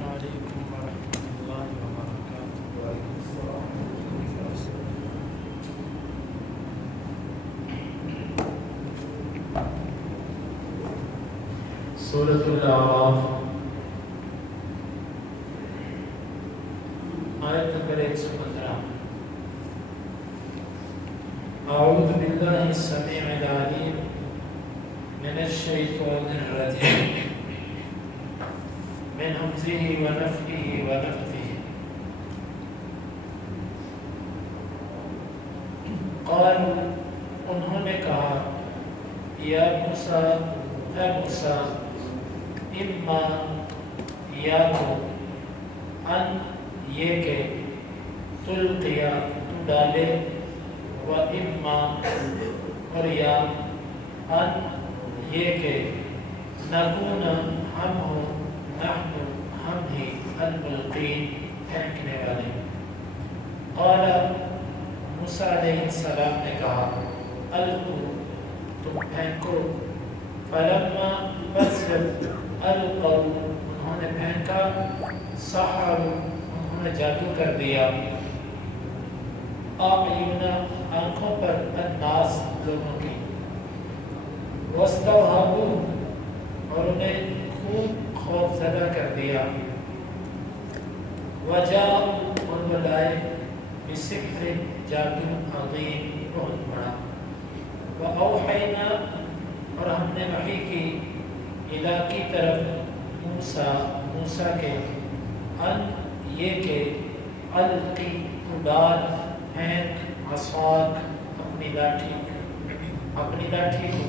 علیکم ورحمۃ اللہ وبرکاتہ۔ سورۃ الاعراف آیت نمبر 115۔ اعوذ باللہ السمیع العلیم من الشیطان الرجیم من همزه ونفخه ونفثه۔ قالوا انہوں نے کہا یا موسیٰ اے موسیٰ اما یا تو ان یہ کہ تلقیا تو ڈالے و اما اور یا ان یہ کہ نکون ہم ہو نحن ہم ہی الملقین پھینکنے والے۔ قال موسیٰ علیہ السلام نے کہا القوا تم پھینکو، فلما بس جب القوا انہوں نے پھینکا، سحروا انہوں نے جادو کر دیا، اعین آنکھوں پر الناس لوگوں کی، واسترہبوا اور انہیں خوب خوف زدہ کر دیا، وجاءوا اور وہ لائے بسحر جادو عظیم بہت بڑا، وأوحینا اور ہم نے وحی کی الی کی طرف موسیٰ کے ان یہ کہ القی تو ڈال پھینک عصاک اپنی لاٹھی کو،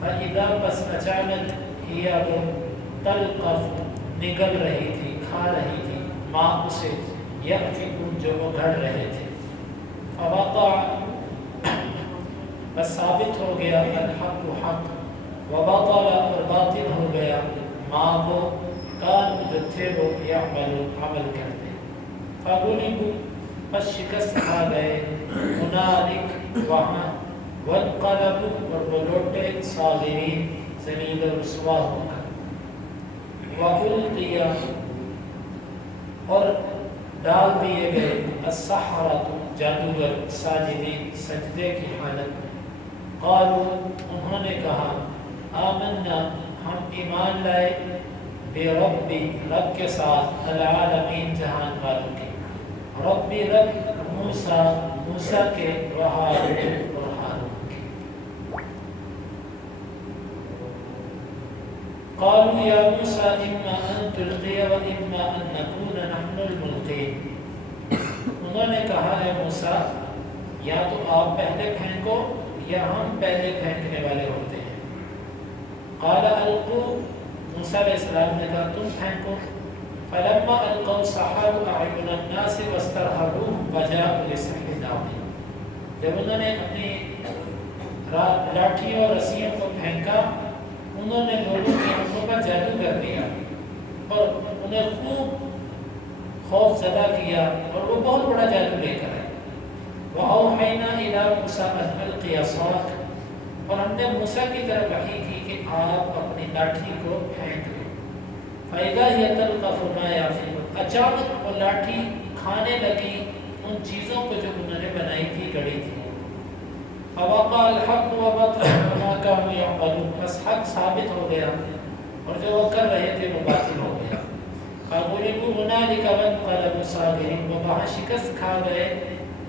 فَإِذَا بس اچانک ہی وہ تلقف نگل رہی تھی، کھا رہی تھی، ماں اسے یأفکون جو وہ گھڑ رہے تھے، فوقع بس ثابت ہو گیا الحق حق، وبطل اور باطل ہو گیا ما وہ کان جو تھے وہ یعملون عمل کرتے، فغلبوا بس شکست کھا گئے، ہنالک وہاں، وانقلبوا اور وہ لوٹے صاغرین ذلیل و رسوا ہو کر، وألقی اور ڈال دیے گئے السحرۃ جادوگر ساجدین سجدے کی حالت میں، قالوا انہوں نے کہا آمنا ہم ایمان لائے، بربی رب کے ساتھ، العالمین جہان والوں کے، ربی رب موسیٰ کے و ہارون اور ہارون کے۔ قالوا یا موسیٰ اما ان تلقی و اما ان نکون نحن الملقین۔ انہوں نے کہا اے موسیٰ یا تو آپ پہلے پھینکو یا ہم پہلے پھینکنے والے ہوتے ہیں۔ قال القوا موسیٰ علیہ السلام نے کہا تم پھینکو، فلما القوا سحروا اعین الناس واسترهبوهم وجاءوا بسحر عظیم۔ جب انہوں نے اپنی لاٹھی اور رسیوں کو پھینکا، انہوں نے لوگوں کی آنکھوں پر جادو کر دیا اور انہیں خوب خوف زدہ کیا، اور وہ بہت بڑا جادو لے کر آئے۔ وَأَوْحَيْنَا إِلَىٰ مُوسَىٰ أَنْ أَلْقِ عَصَاكَ اور ہم نے موسیٰ کی طرف وحی کی کہ آپ اپنی لاٹھی کو پھینک دیں، فَإِذَا هِيَ تَلْقَفُ مَا يَأْفِكُونَ اچانک وہ لاٹھی کھانے لگی ان چیزوں کو جو انہوں نے بنائی تھی، گڑی تھی، فَوَقَعَ الْحَقُّ وَبَطَلَ مَا كَانُوا يَعْمَلُونَ بس حق ثابت ہو گیا اور جو وہ کر رہے تھے وہ باطل ہو گیا، فَغُلِبُوا هُنَالِكَ وَانقَلَبُوا صَاغِرِينَ وہ وہاں شکست کھا گئے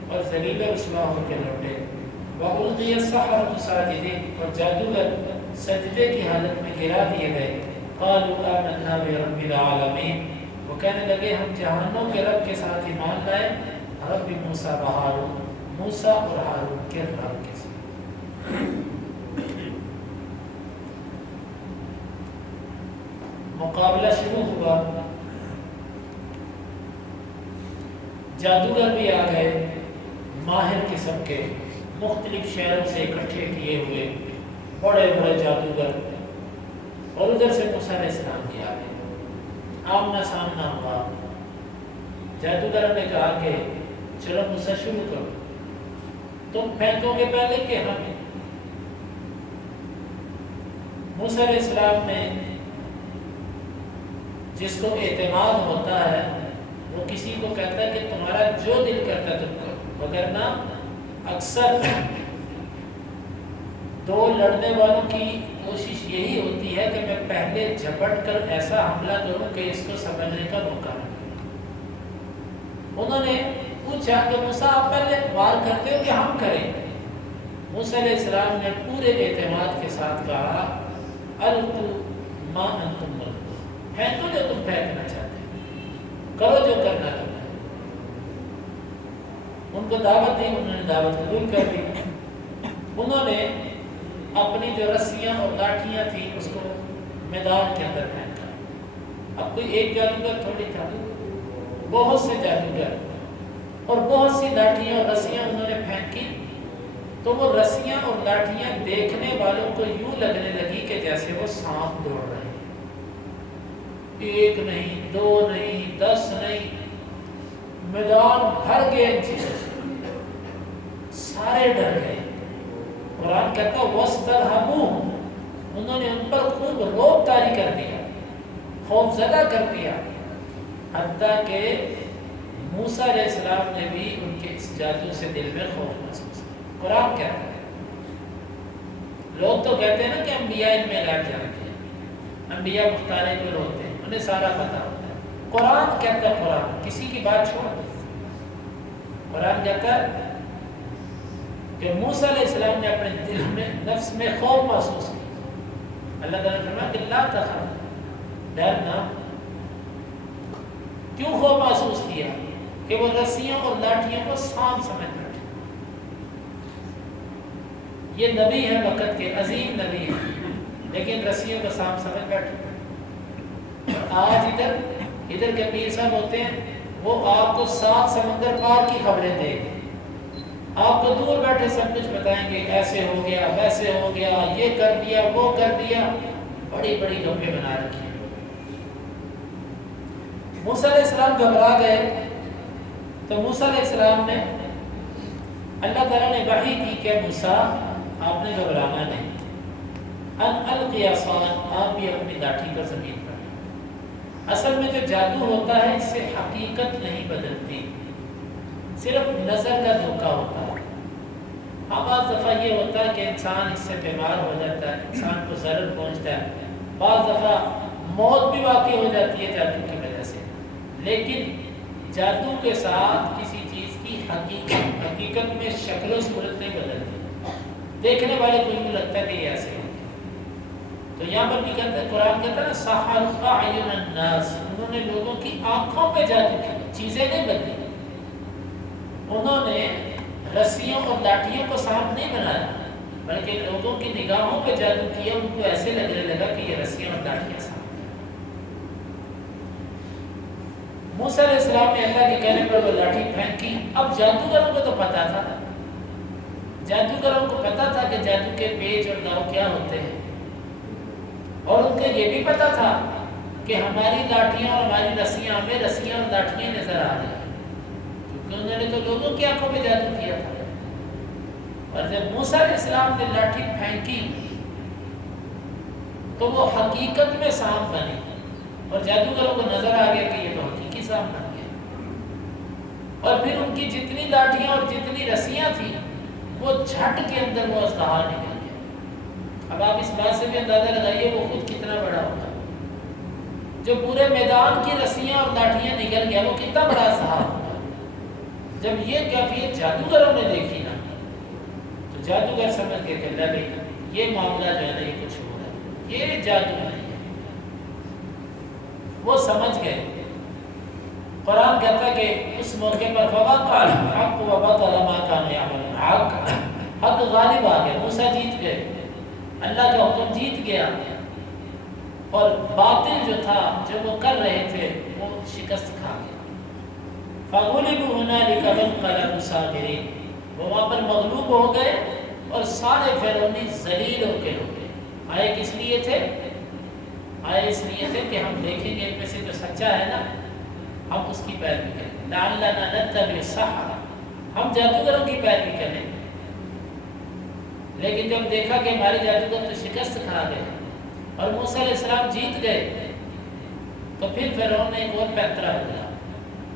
اور ذلیل و رسوا ہو کے لوٹے، وَأُلْقِيَ السَّحَرَةُ سَاجِدِينَ اور جادوگر سجدے کی حالت میں گرا دیے گئے، قَالُوا آمَنَّا بِرَبِّ الْعَالَمِينَ وہ کہنے لگے ہم جہانوں کے رب کے ساتھ ایمان لائے، رب موسیٰ و ہارون موسیٰ اور ہارون کے رب کے ساتھ۔ مقابلہ شروع ہوا، جادوگر بھی آ گئے، ماہر قسم کے مختلف شہروں سے اکٹھے کیے ہوئے بڑے بڑے جادوگر، اور ادھر سے موسیٰ علیہ السلام بھی آ گئے، آمنا سامنا ہوا۔ جادوگروں نے کہا کہ چلو موسیٰ شروع کرو، تم پھینکو گے پہلے کہ ہم؟ موسیٰ علیہ السلام نے جس کو اعتماد ہوتا ہے وہ کسی کو کہتا ہے کہ تمہارا جو دل کرتا ہے تم کرو، وگرنہ اکثر دو لڑنے والوں کی کوشش یہی ہوتی ہے کہ میں پہلے جھپٹ کر ایسا حملہ کروں کہ اس کو سمجھنے کا موقع نہ ملے۔ انہوں نے پوچھا کہ موسیٰ آپ پہلے وار کرتے ہو کہ ہم کریں؟ موسیٰ علیہ السلام نے پورے اعتماد کے ساتھ کہا القوا ما انتم ملقون، پھینکو جو تم پھینکنا چاہتے ہیں، کرو جو کرنا تمہیں۔ ان کو دعوت دی، انہوں نے دعوت قبول کر لی۔ انہوں نے اپنی جو رسیاں اور لاٹھیاں تھیں اس کو میدان کے اندر پھینکا۔ اب کوئی ایک جادوگر تھوڑی تھا، بہت سے جادوگر اور بہت سی لاٹھیاں اور رسیاں انہوں نے پھینکی، تو وہ رسیاں اور لاٹھیاں دیکھنے والوں کو یوں لگنے لگی کہ جیسے وہ سانپ دوڑ رہے ہیں، ایک نہیں، دو نہیں، 10 نہیں، میدان بھر گئے ان چیزوں سے، سارے ڈر گئے۔ قرآن کہتا ہے وَاسْتَرْهَبُوهُمْ، انہوں نے ان پر خوب روب طاری کر دیا، خوف زدہ کر دیا، حتیٰ کہ موسیٰ علیہ السلام نے بھی ان کے اس جادو سے دل میں خوف محسوس کیا۔ قرآن کہتا ہے، لوگ تو کہتے ہیں نا کہ انبیاء ان میں غیب جانتے ہیں، انبیاء مختار جو ہوتے ہیں انہیں سارا پتہ ہوتا ہے۔ قرآن کہتا ہے، قرآن کسی کی بات چھوڑ دے، قرآن کہتا ہے کہ موسیٰ علیہ السلام نے اپنے دل میں نفس میں خوف محسوس کیا۔ اللہ تعالیٰ نے فرمایا کہ لا تخف، ڈرنا۔ کیوں خوف محسوس کیا؟ کہ وہ رسیوں اور لاٹھیوں کو سانپ سمجھ بیٹھے۔ یہ نبی ہے وقت کے، عظیم نبی ہے، لیکن رسیوں کو سانپ سمجھ بیٹھے۔ آج ادھر کے پیر صاحب ہوتے ہیں، وہ آپ کو 7 سمندر پار کی خبریں دیں گے، آپ کو دور بیٹھے سب کچھ بتائیں گے، ایسے ہو گیا، ویسے ہو گیا، یہ کر دیا، وہ کر دیا، بڑی بڑی گپیں بنا رکھی ہیں۔ موسیٰ علیہ السلام گھبرا گئے تو موسیٰ علیہ السلام نے، اللہ تعالیٰ نے وحی کی کہ موسیٰ آپ نے گھبرانا نہیں، ان القی عصاک، آپ بھی اپنی لاٹھی پر زمین پر۔ اصل میں جو جادو ہوتا ہے اس سے حقیقت نہیں بدلتی، صرف نظر کا دھوکہ ہوتا ہے۔ ہاں بعض دفعہ یہ ہوتا ہے کہ انسان اس سے بیمار ہو جاتا ہے، انسان کو ضرر پہنچتا ہے، بعض دفعہ موت بھی واقع ہو جاتی ہے جادو کی وجہ سے، لیکن جادو کے ساتھ کسی چیز کی حقیقت میں شکل و صورت نہیں بدلتی، دیکھنے والے کو یوں لگتا ہے کہ یہ ایسے ہے۔ تو یہاں پر بھی کہتا ہے، قرآن کہتا ہے نا سحروا اعین الناس، انہوں نے لوگوں کی آنکھوں پہ جادو کیا، چیزیں نہیں بدلی۔ انہوں نے رسیوں اور لاٹھیوں کو سانپ نہیں بنایا، بلکہ لوگوں کی نگاہوں پہ جادو کیا، ان کو ایسے لگنے لگا کہ یہ رسیاں اور لاٹھیاں سانپ ہیں۔ موسیٰ علیہ السلام نے اللہ کے کہنے پر وہ لاٹھی پھینکی۔ اب جادوگروں کو تو پتا تھا، جادوگروں کو پتا تھا کہ جادو کے پیچ اور داؤ کیا ہوتے ہیں، اور ان کو یہ بھی پتا تھا کہ ہماری لاٹھیاں اور ہماری رسیاں، ہمیں رسیاں اور لاٹھیاں نظر آ رہی ہیں، کیونکہ انہوں نے تو لوگوں کی آنکھوں میں جادو کیا تھا۔ اور جب موسیٰ علیہ السلام نے لاٹھی پھینکی تو وہ حقیقت میں سانپ بنی، اور جادوگروں کو نظر آ گیا کہ یہ تو حقیقی سانپ بن گیا، اور پھر ان کی جتنی لاٹھیاں اور جتنی رسیاں تھیں وہ جھٹ کے اندر وہ اژدہا نکل گیا۔ اب آپ اس بات سے بھی اندازہ لگائیے وہ خود کتنا بڑا ہوگا، جو پورے میدان کی رسیاں اور لاٹھیاں نکل گیا، وہ کتنا بڑا اژدہا ہوگا۔ جب یہ کیفیت جادوگروں نے دیکھی نا، تو جادوگر سمجھ گئے کہ نہیں، یہ معاملہ جو ہے نا یہ کچھ ہو رہا ہے، یہ جادو نہیں ہے۔ وہ سمجھ گئے۔ قرآن کہتا ہے کہ اس موقع پر فوقع الحق وبطل ما كانوا يعملون، حق غالب آ گیا، موسیٰ جیت گئے، اللہ کا حکم جیت گیا، اور باطل جو تھا جو وہ کر رہے تھے وہ شکست کھا گیا۔ فغلبوا هنالك وانقلبوا صاغرين، وہ وہاں پر مغلوب ہو گئے اور سارے فرعونی ذلیل ہو کے لوٹے۔ آئے کس لیے تھے؟ آئے اس لیے تھے کہ ہم دیکھیں گے ان میں سے جو سچا ہے نا ہم اس کی پیروی کریں، لعلنا نتبع السحرہ، ہم جادوگروں کی پیروی کریں۔ لیکن جب دیکھا کہ ہمارے جادوگر تو شکست کھا گئے اور موسیٰ علیہ السلام جیت گئے، تو پھر فرعون نے ایک اور پیترا بدلا،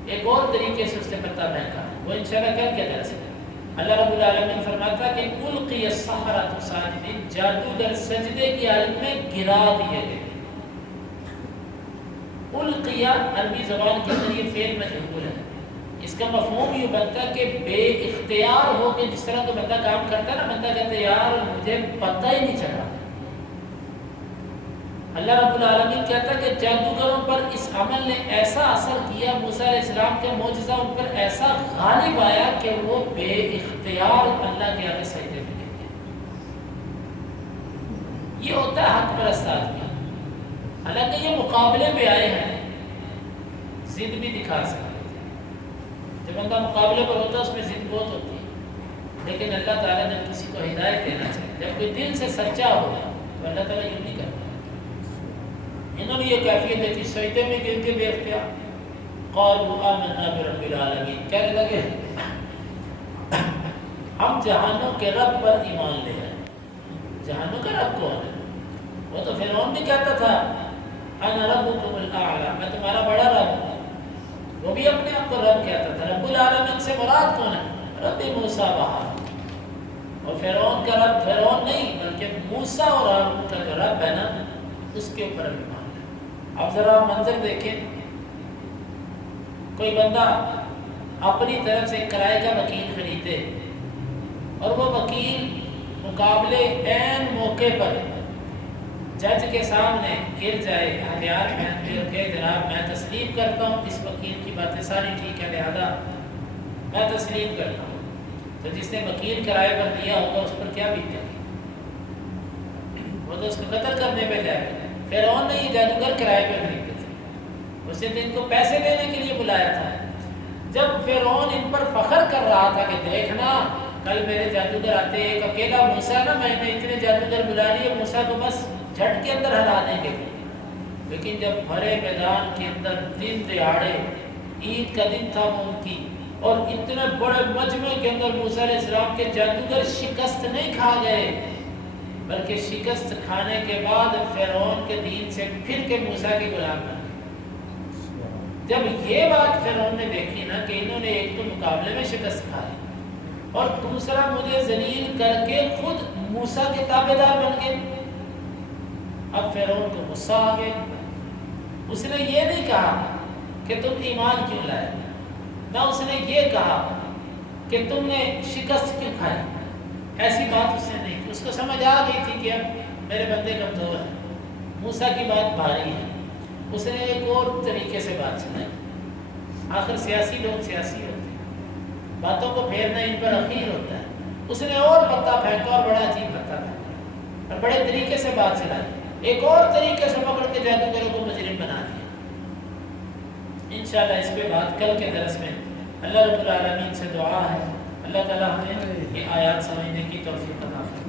ایک اور طریقے سے اس نے پتہ پھینکا، وہ انشاءاللہ کل کے درس میں اللہ رب العالمین فرماتا کہ القی السحرۃ ساجدین، جادوگر سجدے کی حالت میں گرا دیے گئے۔ القیہ عربی زبان کے اندر یہ فعل مجہول ہے، اس کا مفہوم یہ بنتا ہے کہ بے اختیار ہو کے جس طرح تو بندہ کام کرتا ہے نا، بندہ کہتا ہے یار مجھے پتہ ہی نہیں چلا۔ اللہ رب العالمین کہتا ہے کہ جادوگروں پر اس عمل نے ایسا اثر کیا، موسیٰ علیہ السلام کے معجزہ ان پر ایسا غالب آیا کہ وہ بے اختیار اللہ کے آگے سجدے میں گر گئے۔ یہ ہوتا ہے حق پرست آدمی، حالانکہ یہ مقابلے میں آئے ہیں، ضد بھی دکھا سکتے تھے، جب بندہ مقابلے پر ہوتا ہے اس میں ضد بہت ہوتی ہے، لیکن اللہ تعالیٰ نے کسی کو ہدایت دینا چاہیے، جب کوئی دل سے سچا ہو تو اللہ تعالیٰ یوں نہیں کرتا۔ انہوں نے یہ کیفیت دیکھی، سجدے میں گر کے بے اختیار، قالوا آمنا برب العالمین، کہنے لگے ہم جہانوں کے رب پر ایمان لے آئے۔ جہانوں کا رب کون ہے؟ وہ تو فرعون بھی کہتا تھا انا ربکم الاعلی، میں تمہارا بڑا رب ہوں، وہ بھی اپنے آپ کو رب کہتا تھا۔ رب العالمین سے مراد کون ہے؟ رب موسیٰ و ہارون۔ اور فرعون کا رب فرعون نہیں بلکہ موسیٰ اور ہارون کا جو رب ہے نا، اس کے اوپر ایمان ہے۔ اب ذرا منظر دیکھیں، کوئی بندہ اپنی طرف سے کرائے کا وکیل خریدے اور وہ وکیل مقابلے عین موقع پر جج کے سامنے گر جائے، ہتھیار پہن کے کہ جناب میں تسلیم کرتا ہوں، اس وکیل کی باتیں ساری ٹھیک ہے لہذا میں تسلیم کرتا ہوں، تو جس نے وکیل کرائے پر دیا ہوگا اس پر کیا بیتے گی؟ وہ تو اس کو قتل کرنے پہ جائے گا۔ فرعون نے یہ جادوگر کرائے پہ خریدے تھے، اس نے تو ان کو پیسے دینے کے لیے بلایا تھا۔ جب فرعون ان پر فخر کر رہا تھا کہ دیکھنا کل میرے جادوگر آتے، ایک اکیلا موسیٰ نا، میں نے اتنے جادوگر بلا لیے، موسیٰ کو بس جھٹ کے اندر ہرا دیں گے، لیکن جب بھرے میدان کے اندر دن دہاڑے عید کا دن تھا ان کی، اور اتنے بڑے مجمع کے اندر موسیٰ علیہ السلام کے جادوگر شکست نہیں کھا گئے، بلکہ شکست کھانے کے بعد فرعون کے دین سے پھر کے موسیٰ کے غلام بن گئے۔ جب یہ بات فرعون نے دیکھی نا کہ انہوں نے ایک تو مقابلے میں شکست کھائی اور دوسرا مجھے ذلیل کر کے خود موسیٰ کے تابع دار بن گئے، اب فرعون کو غصہ آ گیا۔ اس نے یہ نہیں کہا کہ تم ایمان کیوں لائے، نہ اس نے یہ کہا کہ تم نے شکست کیوں کھائی، ایسی بات اس نے نہیں کی۔ اس کو سمجھ آ گئی تھی کہ اب میرے بندے کمزور ہیں، موسیٰ کی بات بھاری ہے۔ اس نے ایک اور طریقے سے بات سنائی۔ آخر سیاسی لوگ سیاسی ہوتے ہیں، باتوں کو پھیرنا ان پر اخیر ہوتا ہے۔ اس نے اور پتہ پھینکا اور بڑا عجیب پتہ پھینکا اور بڑے طریقے سے بات سنائی، ایک اور طریقے سے پکڑ کے جادوگروں کو مجرم بنا دیا۔ انشاءاللہ اس پہ بات کل کے درس میں۔ اللہ رب العالمین سے دعا ہے اللہ تعالیٰ ہمیں یہ آیات سمجھنے کی توفیق عطا فرمائے۔